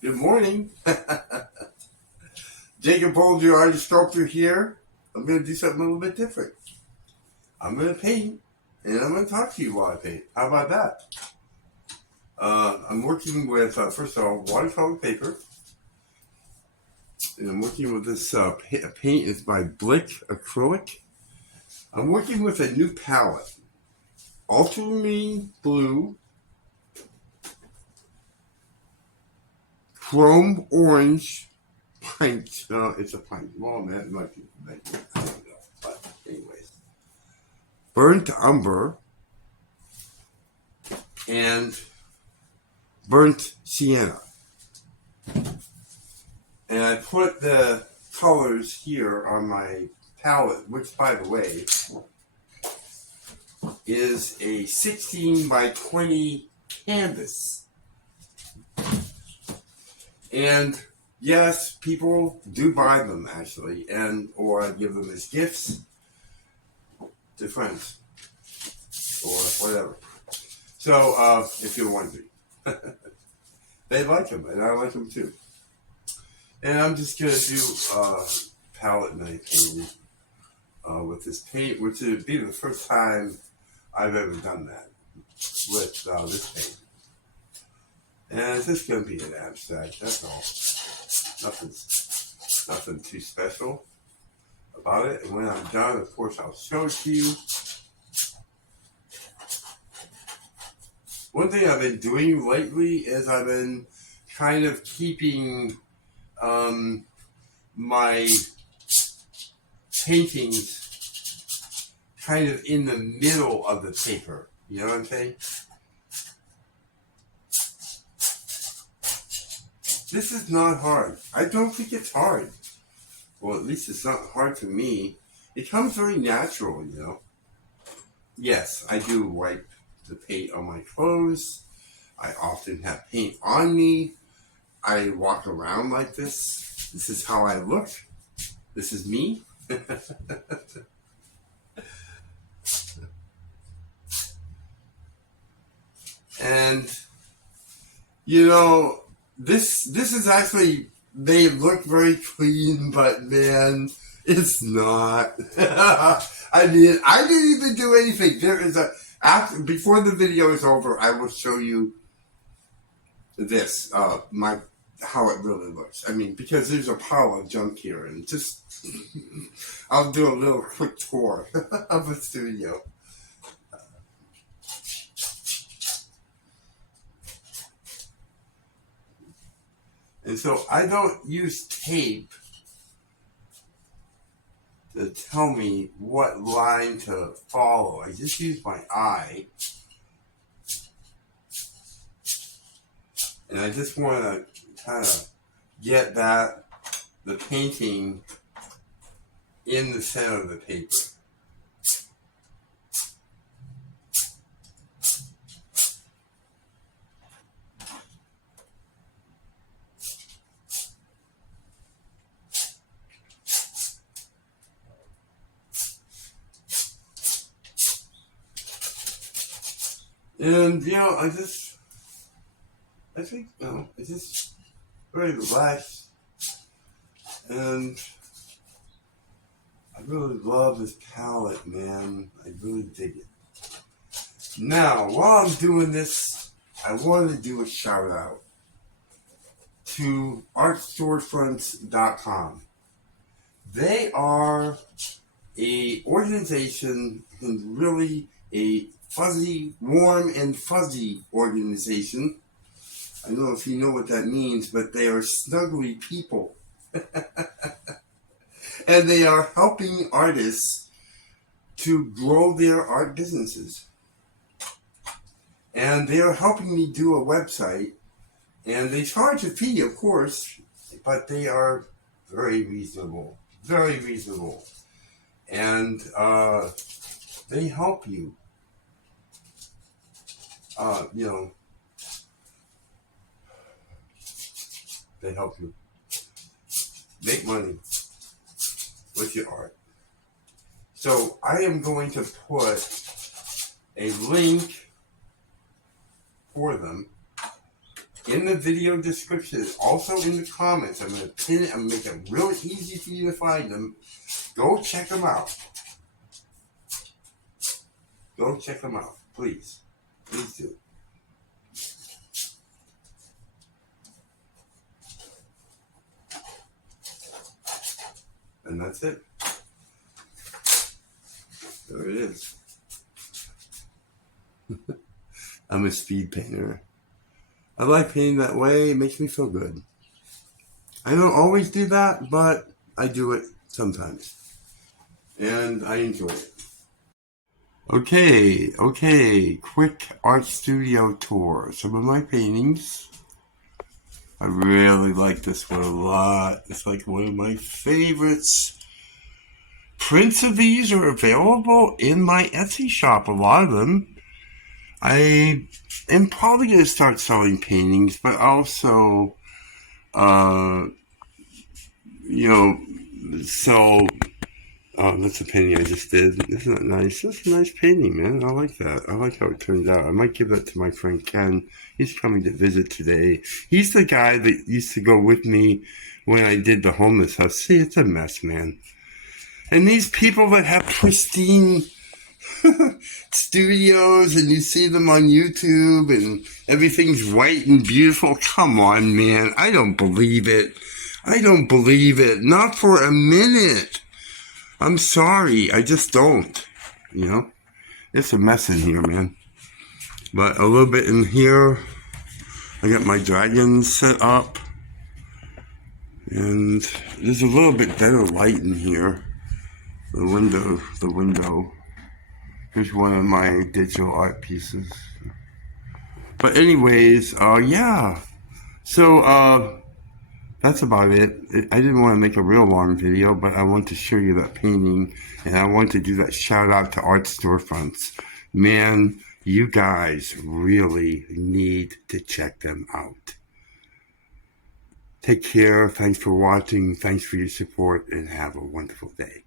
Good morning. Jacob Folger, artist sculptor here. I'm going to do something a little bit different. I'm going to paint, and I'm going to talk to you while I paint. How about that? I'm working with, first of all, watercolor paper. And I'm working with this paint. It's by Blick Acrylic. I'm working with a new palette. Ultramarine blue, chrome orange, pint. No, it's a pint. Well, that might be. I don't know. But anyways, burnt umber and burnt sienna. And I put the colors here on my palette, which, by the way, is a 16 by 20 canvas. And yes, people do buy them actually, or I give them as gifts to friends or whatever. So if you're wondering, they like them, and I like them too. And I'm just gonna do palette knife painting with this paint, which would be the first time I've ever done that with this paint. And it's just gonna be an abstract. That's all. Nothing too special about it. And when I'm done, of course, I'll show it to you. One thing I've been doing lately is I've been kind of keeping my paintings kind of in the middle of the paper. You know what I'm saying? This is not hard. I don't think it's hard. Well, at least it's not hard to me. It comes very natural, you know. Yes, I do wipe the paint on my clothes. I often have paint on me. I walk around like this. This is how I look. This is me. And, you know, this is actually, they look very clean, but man, it's not. I mean, I didn't even do anything. There is before the video is over, I will show you this, how it really looks. I mean, because there's a pile of junk here, and just, I'll do a little quick tour of the studio. And so I don't use tape to tell me what line to follow. I just use my eye. And I just want to kind of get the painting in the center of the paper. And, you know, I think, you know, it's just very relaxed. And I really love this palette, man. I really dig it. Now, while I'm doing this, I wanted to do a shout out to artstorefronts.com. They are a organization, and really a fuzzy, warm and fuzzy organization. I don't know if you know what that means, but they are snuggly people. And they are helping artists to grow their art businesses. And they are helping me do a website. And they charge a fee, of course, but they are very reasonable. Very reasonable. And they help you. You know, they help you make money with your art. So I am going to put a link for them in the video description, also in the comments. I'm going to pin it and make it real easy for you to find them. Go check them out. Go check them out, please. Please do. And that's it. There it is. I'm a speed painter. I like painting that way. It makes me feel good. I don't always do that, but I do it sometimes. And I enjoy it. Okay. Quick art studio tour. Some of my paintings. I really like this one a lot. It's like one of my favorites. Prints of these are available in my Etsy shop, a lot of them. I am probably going to start selling paintings, but also, sell. That's a painting I just did. Isn't that nice? That's a nice painting, man. I like that. I like how it turns out. I might give that to my friend Ken. He's coming to visit today. He's the guy that used to go with me when I did the homeless house. See, it's a mess, man. And these people that have pristine studios and you see them on YouTube and everything's white and beautiful. Come on, man. I don't believe it. Not for a minute. I'm sorry. I just don't. It's a mess in here, man. But a little bit in here. I got my dragons set up. And there's a little bit better light in here. The window. Here's one of my digital art pieces. But anyways, yeah. So, that's about it. I didn't want to make a real long video, but I want to show you that painting, and I want to do that shout out to art storefronts. Man, you guys really need to check them out. Take care. Thanks for watching. Thanks for your support, and have a wonderful day.